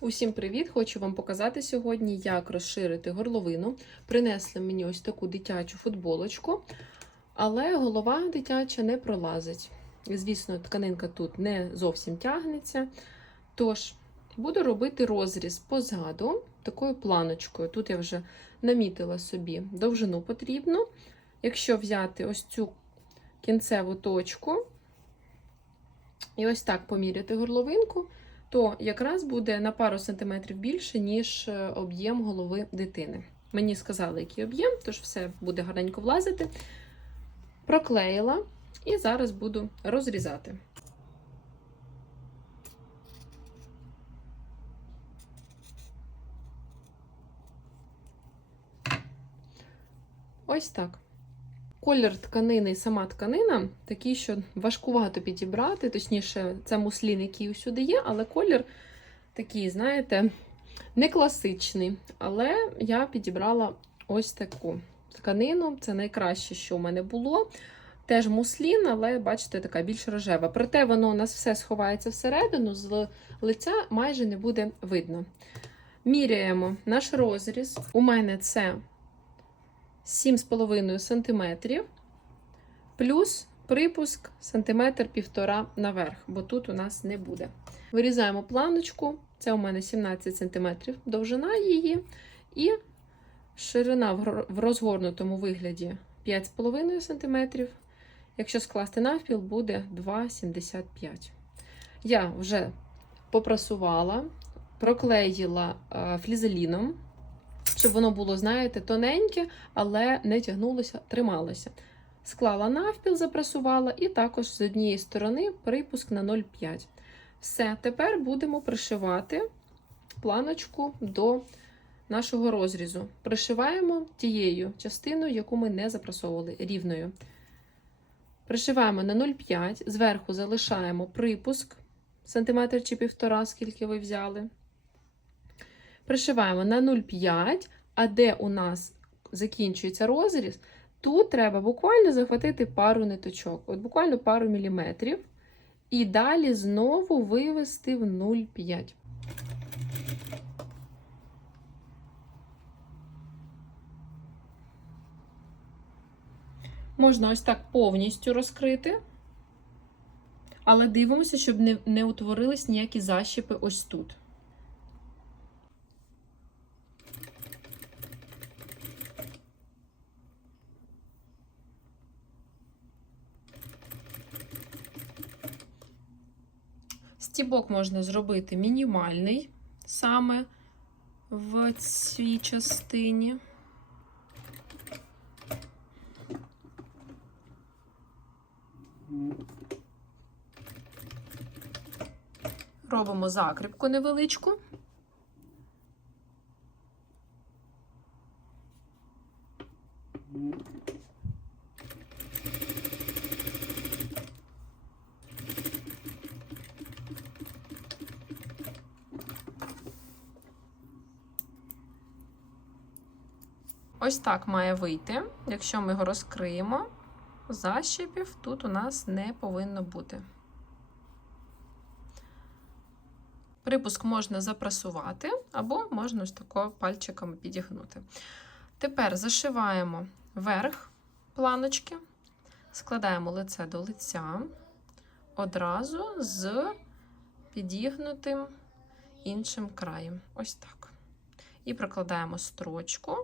Усім привіт! Хочу вам показати сьогодні, як розширити горловину. Принесли мені ось таку дитячу футболочку, але голова дитяча не пролазить. Звісно, тканинка тут не зовсім тягнеться. Тож, буду робити розріз позаду такою планочкою. Тут я вже намітила собі довжину потрібну. Якщо взяти ось цю кінцеву точку і ось так поміряти горловинку, то якраз буде на пару сантиметрів більше, ніж е, об'єм голови дитини. Мені сказали, який об'єм, тож все буде гарненько влазити. Проклеїла і зараз буду розрізати. Ось так. Колір тканини і сама тканина такий, що важкувато підібрати, точніше, це муслін, який усюди є, але колір такий, знаєте, не класичний. Але я підібрала ось таку тканину. Це найкраще, що в мене було. Теж муслін, але, бачите, така більш рожева. Проте воно у нас все сховається всередину, з лиця майже не буде видно. Міряємо наш розріз. У мене це 7,5 см, плюс припуск сантиметр півтора наверх, бо тут у нас не буде. Вирізаємо планочку, це у мене 17 см довжина її, і ширина в розгорнутому вигляді 5,5 см. Якщо скласти навпіл, буде 2,75 Я вже попрасувала, проклеїла флізеліном щоб воно було, знаєте, тоненьке, але не тягнулося, трималося. Склала навпіл, запресувала, і також з однієї сторони припуск на 0,5. Все, тепер будемо пришивати планочку до нашого розрізу. Пришиваємо тією частиною, яку ми не запрасовували рівною. Пришиваємо на 0,5, зверху залишаємо припуск сантиметр чи півтора, скільки ви взяли. Пришиваємо на 0,5, а де у нас закінчується розріз, тут треба буквально захватити пару ниточок, от буквально пару міліметрів. І далі знову вивести в 0,5. Можна ось так повністю розкрити, але дивимося, щоб не, не утворились ніякі защіпи ось тут. Стібок можна зробити мінімальний саме в цій частині. Робимо закріпку невеличку. Ось так має вийти. Якщо ми його розкриємо, защіпів тут у нас не повинно бути. Припуск можна запрасувати, або можна ось тако пальчиками підігнути. Тепер зашиваємо верх планочки, складаємо лице до лиця одразу з підігнутим іншим краєм. Ось так. І прокладаємо строчку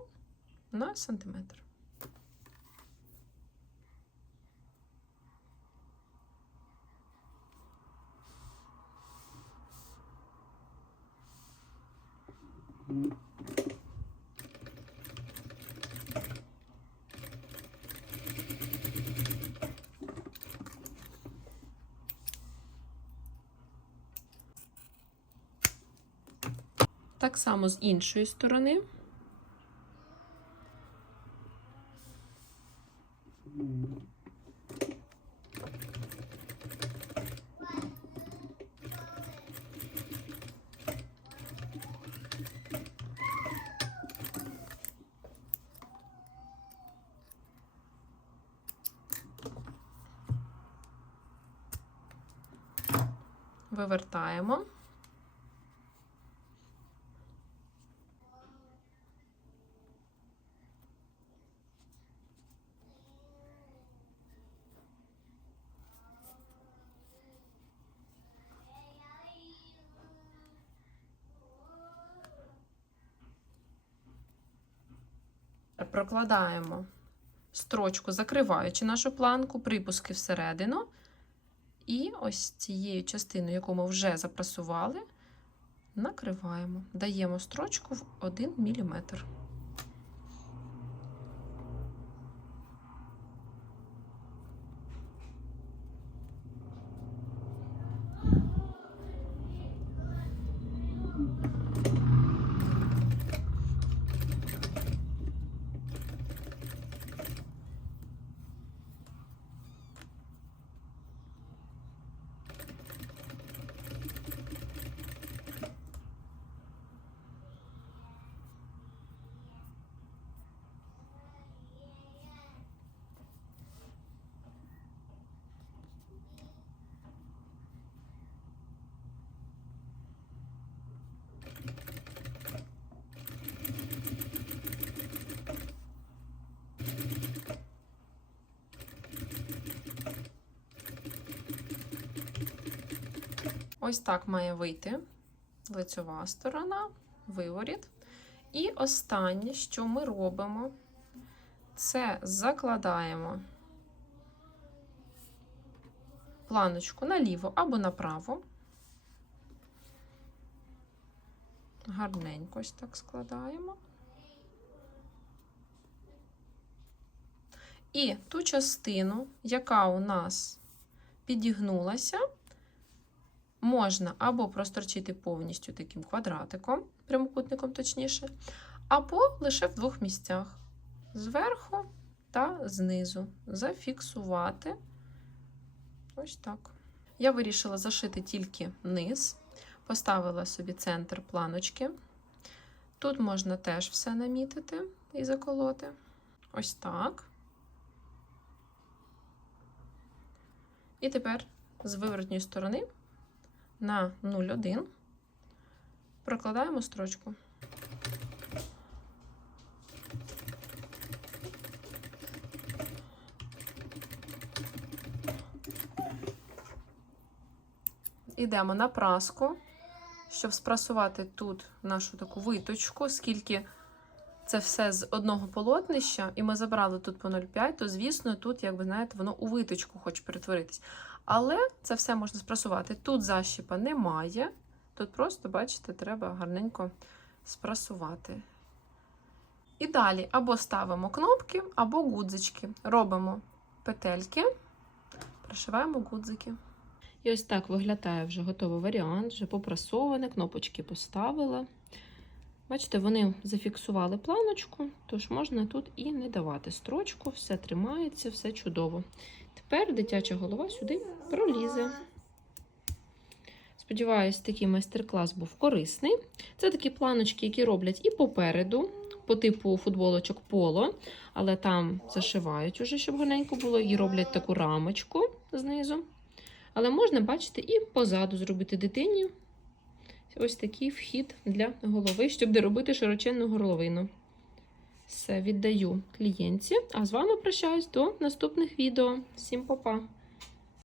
на сантиметр. Так само з іншої сторони. вивертаємо. Прокладаємо строчку, закриваючи нашу планку, припуски всередину. І ось цією частиною, яку ми вже запрасували, накриваємо. Даємо строчку в 1 мм. Ось так має вийти лицьова сторона, виворіт. І останнє, що ми робимо, це закладаємо планочку наліво або направо. Гарненько ось так складаємо. І ту частину, яка у нас підігнулася, можна або прострочити повністю таким квадратиком, прямокутником точніше, або лише в двох місцях зверху та знизу. Зафіксувати. Ось так. Я вирішила зашити тільки низ, поставила собі центр планочки. Тут можна теж все намітити і заколоти. Ось так. І тепер з виворотньої сторони на 0,1 прокладаємо строчку. Ідемо на праску, щоб спрасувати тут нашу таку виточку, оскільки це все з одного полотнища, і ми забрали тут по 0,5, то, звісно, тут, як ви знаєте, воно у виточку хоче перетворитись. Але це все можна спрасувати. Тут защіпа немає. Тут просто, бачите, треба гарненько спрасувати. І далі або ставимо кнопки, або гудзички. Робимо петельки, пришиваємо гудзики. І ось так виглядає вже готовий варіант, вже попрасоване, кнопочки поставила. Бачите, вони зафіксували планочку, тож можна тут і не давати строчку, все тримається, все чудово. Тепер дитяча голова сюди пролізе. Сподіваюсь, такий майстер-клас був корисний. Це такі планочки, які роблять і попереду, по типу футболочок поло, але там зашивають уже, щоб гарненько було, і роблять таку рамочку знизу. Але можна, бачите, і позаду зробити дитині ось такий вхід для голови, щоб не робити широченну горловину. Все, віддаю клієнтці, а з вами прощаюсь до наступних відео. Всім па-па!